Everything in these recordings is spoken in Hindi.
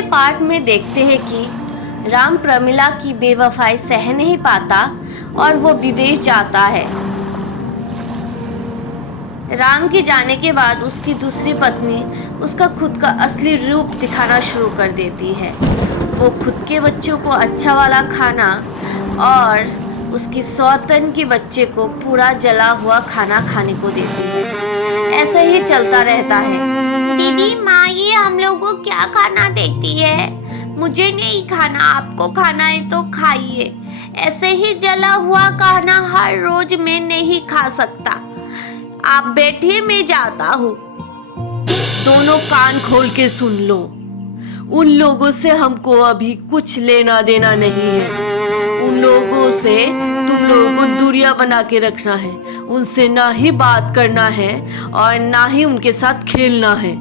अगले पार्ट में देखते हैं कि राम प्रमिला की बेवफाई सह नहीं पाता और वो विदेश जाता है। राम के जाने के बाद उसकी दूसरी पत्नी उसका खुद का असली रूप दिखाना शुरू कर देती है। वो खुद के बच्चों को अच्छा वाला खाना और उसकी सौतन के बच्चे को पूरा जला हुआ खाना खाने को देती है। ऐसा ही चलता रहता है। दीदी माँ ये हम लोग को क्या खाना देती है? मुझे नहीं खाना, आपको खाना है तो खाइए। ऐसे ही जला हुआ खाना हर रोज मैं नहीं खा सकता। आप बैठिए, मैं जाता हूँ। दोनों कान खोल के सुन लो, उन लोगों से हमको अभी कुछ लेना देना नहीं है। उन लोगों से तुम लोगों को दूरियां बना के रखना है। उनसे ना ही बात करना है और ना ही उनके साथ खेलना है।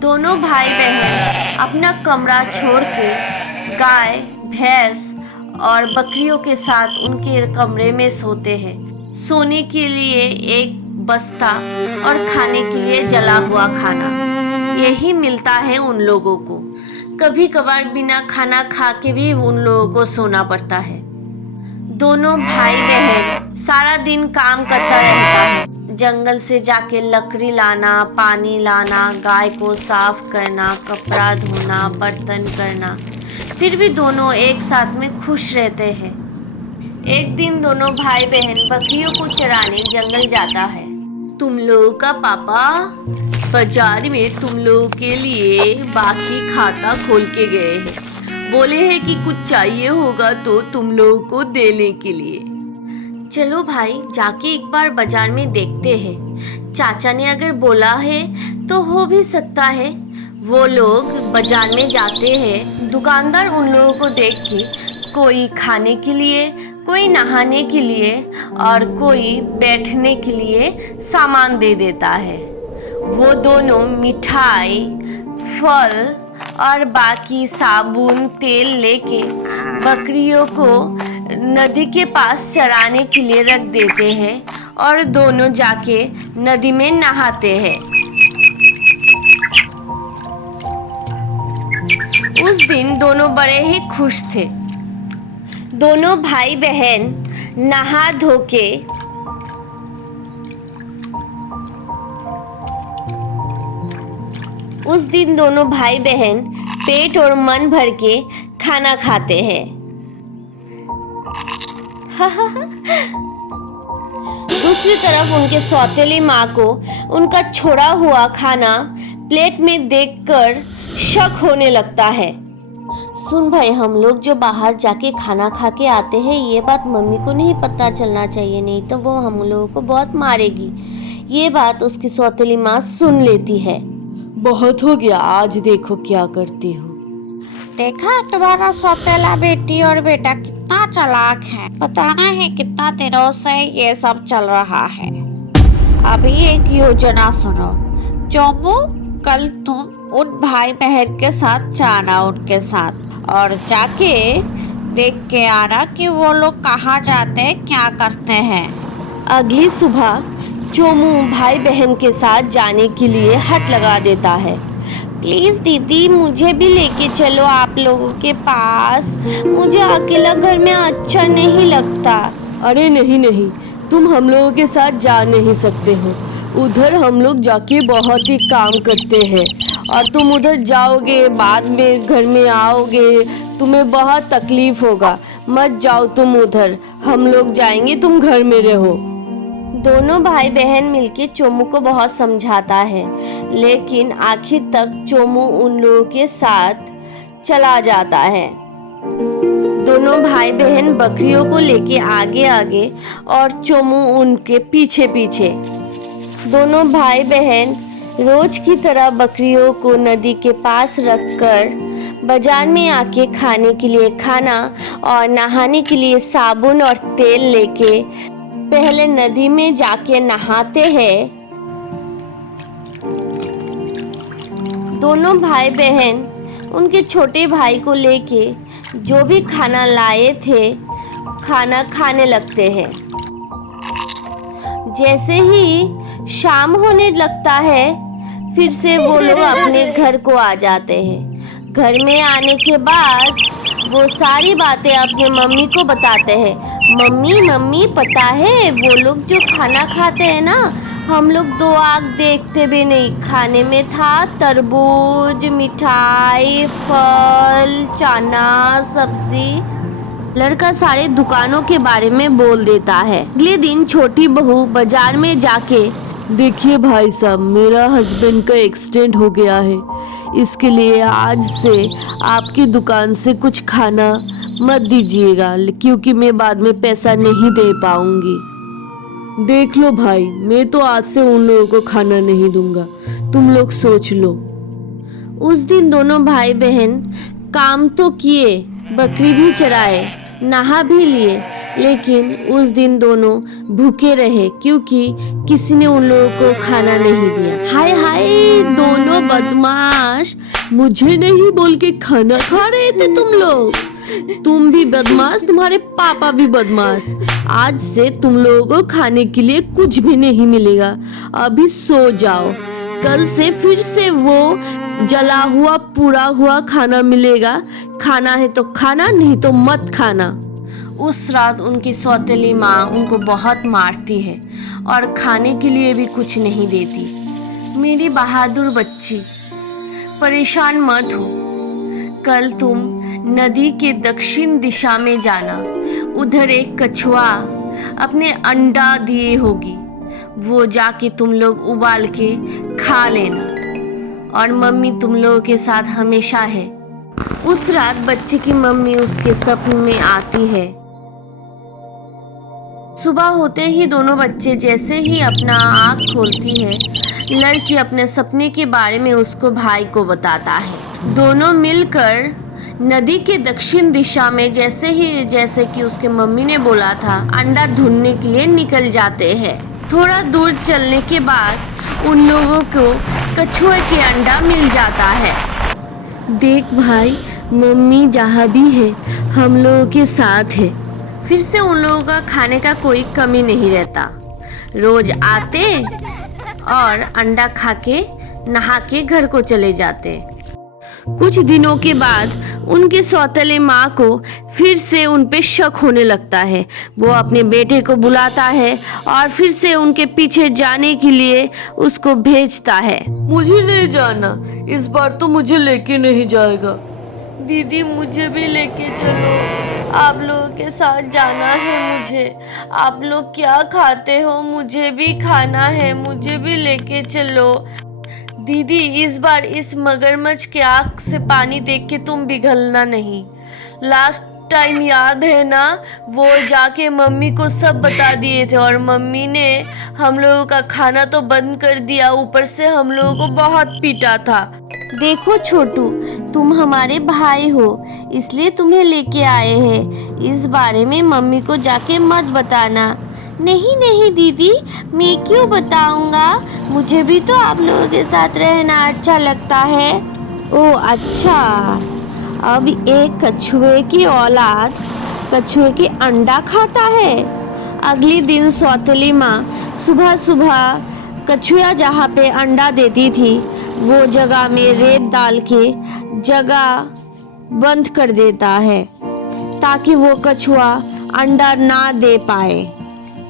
दोनों भाई बहन अपना कमरा छोड़ के गाय, भैंस और बकरियों के साथ उनके कमरे में सोते हैं। सोने के लिए एक बस्ता और खाने के लिए जला हुआ खाना, यही मिलता है उन लोगों को। कभी कभार बिना खाना खा के भी उन लोगों को सोना पड़ता है। दोनों भाई बहन सारा दिन काम करता रहता है। जंगल से जाके लकड़ी लाना, पानी लाना, गाय को साफ करना, कपड़ा धोना, बर्तन करना। फिर भी दोनों एक साथ में खुश रहते हैं। एक दिन दोनों भाई बहन बकरियों को चराने जंगल जाता है। तुम लोगों का पापा बाजार में तुम लोगों के लिए बाकी खाता खोल के गए हैं। बोले हैं कि कुछ चाहिए होगा तो तुम लोगों को देने के लिए। चलो भाई जाके एक बार बाजार में देखते हैं। चाचा ने अगर बोला है तो हो भी सकता है। वो लोग बाजार में जाते हैं। दुकानदार उन लोगों को देख के कोई खाने के लिए, कोई नहाने के लिए और कोई बैठने के लिए सामान दे देता है। वो दोनों मिठाई, फल और बाकी साबुन, तेल लेके बकरियों को नदी के पास चराने के लिए रख देते हैं और दोनों जाके नदी में नहाते हैं। उस दिन दोनों बड़े ही खुश थे। दोनों भाई बहन नहा धो के उस दिन दोनों भाई बहन पेट और मन भर के खाना खाते हैं। दूसरी तरफ उनके सौतेली माँ को उनका छोड़ा हुआ खाना प्लेट में देखकर शक होने लगता है। सुन भाई, हम लोग जो बाहर जाके खाना खा के आते हैं ये बात मम्मी को नहीं पता चलना चाहिए, नहीं तो वो हम लोगों को बहुत मारेगी। ये बात उसकी सौतेली माँ सुन लेती है। बहुत हो गया, आज देखो क्या करती हूँ। देखा तुम्हारा सौतेला बेटी और बेटा कितना चालाक है। बताना है कितना दिनों से ये सब चल रहा है। अभी एक योजना सुनो। चोमू, कल तुम उन भाई बहन के साथ जाना, उनके साथ और जाके देख के आना कि वो लोग कहाँ जाते हैं, क्या करते हैं। अगली सुबह चोमू भाई बहन के साथ जाने के लिए हट लगा देता है। प्लीज़ दीदी मुझे भी लेके चलो आप लोगों के पास, मुझे अकेला घर में अच्छा नहीं लगता। अरे नहीं नहीं, तुम हम लोगों के साथ जा नहीं सकते हो। उधर हम लोग जाके बहुत ही काम करते हैं और तुम उधर जाओगे, बाद में घर में आओगे, तुम्हें बहुत तकलीफ होगा। मत जाओ तुम उधर, हम लोग जाएंगे, तुम घर में रहो। दोनों भाई बहन मिलके चोमू को बहुत समझाता है, लेकिन आखिर तक चोमू उन लोगों के साथ चला जाता है। दोनों भाई बहन बकरियों को लेके आगे आगे और चोमू उनके पीछे पीछे। दोनों भाई बहन रोज की तरह बकरियों को नदी के पास रखकर बाजार में आके खाने के लिए खाना और नहाने के लिए साबुन और तेल लेके पहले नदी में जाके नहाते हैं। दोनों भाई बहन उनके छोटे भाई को लेके जो भी खाना लाए थे खाना खाने लगते हैं। जैसे ही शाम होने लगता है फिर से वो लोग अपने घर को आ जाते हैं। घर में आने के बाद वो सारी बातें अपने मम्मी को बताते हैं। मम्मी मम्मी पता है वो लोग जो खाना खाते हैं ना, हम लोग 2 आँख देखते भी नहीं। खाने में था तरबूज, मिठाई, फल, चना, सब्जी। लड़का सारे दुकानों के बारे में बोल देता है। अगले दिन छोटी बहू बाजार में जाके, देखिए भाई साहब, मेरा हस्बैंड का एक्सीडेंट हो गया है, इसके लिए आज से आपकी दुकान से कुछ खाना मत दीजिएगा, क्योंकि मैं बाद में पैसा नहीं दे पाऊंगी। देख लो भाई, मैं तो आज से उन लोगों को खाना नहीं दूंगा, तुम लोग सोच लो। उस दिन दोनों भाई बहन काम तो किए, बकरी भी चराए, नहा भी लिए, लेकिन उस दिन दोनों भूखे रहे क्योंकि किसी ने उन लोगों को खाना नहीं दिया। हाय हाय, दोनों बदमाश, मुझे नहीं बोल के खाना खा रहे थे तुम लोग। तुम भी बदमाश, तुम्हारे पापा भी बदमाश। आज से तुम लोगों को खाने के लिए कुछ भी नहीं मिलेगा, अभी सो जाओ। कल से फिर से वो जला हुआ पूरा हुआ खाना मिलेगा, खाना है तो खाना, नहीं तो मत खाना। उस रात उनकी सौतेली माँ उनको बहुत मारती है और खाने के लिए भी कुछ नहीं देती। मेरी बहादुर बच्ची, परेशान मत हो, कल तुम नदी के दक्षिण दिशा में जाना, उधर एक कछुआ अपने अंडा दिए होगी, वो जाके तुम लोग उबाल के खा लेना, और मम्मी तुम लोगों के साथ हमेशा है। उस रात बच्ची की मम्मी उसके सपने में आती है। सुबह होते ही दोनों बच्चे जैसे ही अपना आँख खोलती है, लड़की अपने सपने के बारे में उसको भाई को बताता है। दोनों मिलकर नदी के दक्षिण दिशा में जैसे कि उसके मम्मी ने बोला था, अंडा ढूंढने के लिए निकल जाते हैं। थोड़ा दूर चलने के बाद उन लोगों को कछुए के अंडा मिल जाता है। देख भाई, मम्मी जहाँ भी है हम लोगों के साथ है। फिर से उन लोगों का खाने का कोई कमी नहीं रहता। रोज आते और अंडा खा के नहा के घर को चले जाते। कुछ दिनों के बाद उनके सौतेले माँ को फिर से उन पे शक होने लगता है। वो अपने बेटे को बुलाता है और फिर से उनके पीछे जाने के लिए उसको भेजता है। मुझे नहीं जाना, इस बार तो मुझे लेके नहीं जाएगा। दीदी मुझे भी लेके चलो, आप लोगों के साथ जाना है मुझे। आप लोग क्या खाते हो, मुझे भी खाना है, मुझे भी लेके चलो। दीदी इस बार इस मगरमच्छ के आँख से पानी देख के तुम पिघलना नहीं। लास्ट टाइम याद है ना, वो जाके मम्मी को सब बता दिए थे और मम्मी ने हम लोगों का खाना तो बंद कर दिया, ऊपर से हम लोगों को बहुत पीटा था। देखो छोटू, तुम हमारे भाई हो, इसलिए तुम्हें लेके आए हैं। इस बारे में मम्मी को जाके मत बताना। नहीं नहीं दीदी, मैं क्यों बताऊंगा, मुझे भी तो आप लोगों के साथ रहना अच्छा लगता है। ओह अच्छा, अब एक कछुए की औलाद कछुए की अंडा खाता है। अगले दिन सौतेली माँ सुबह सुबह कछुआ जहाँ पे अंडा देती थी वो जगह में रेत डाल के जगह बंद कर देता है ताकि वो कछुआ अंडा ना दे पाए।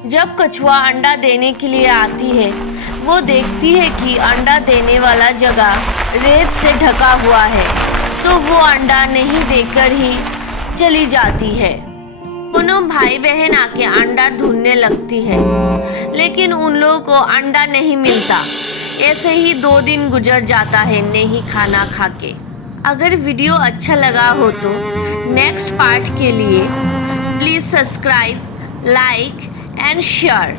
जब कछुआ अंडा देने के लिए आती है, वो देखती है कि अंडा देने वाला जगह रेत से ढका हुआ है, तो वो अंडा नहीं देकर ही चली जाती है। दोनों भाई बहन आके अंडा ढूंढने लगती है, लेकिन उन लोगों को अंडा नहीं मिलता। ऐसे ही 2 दिन गुजर जाता है नहीं खाना खा के। अगर वीडियो अच्छा लगा हो तो नेक्स्ट पार्ट के लिए please subscribe, like and share.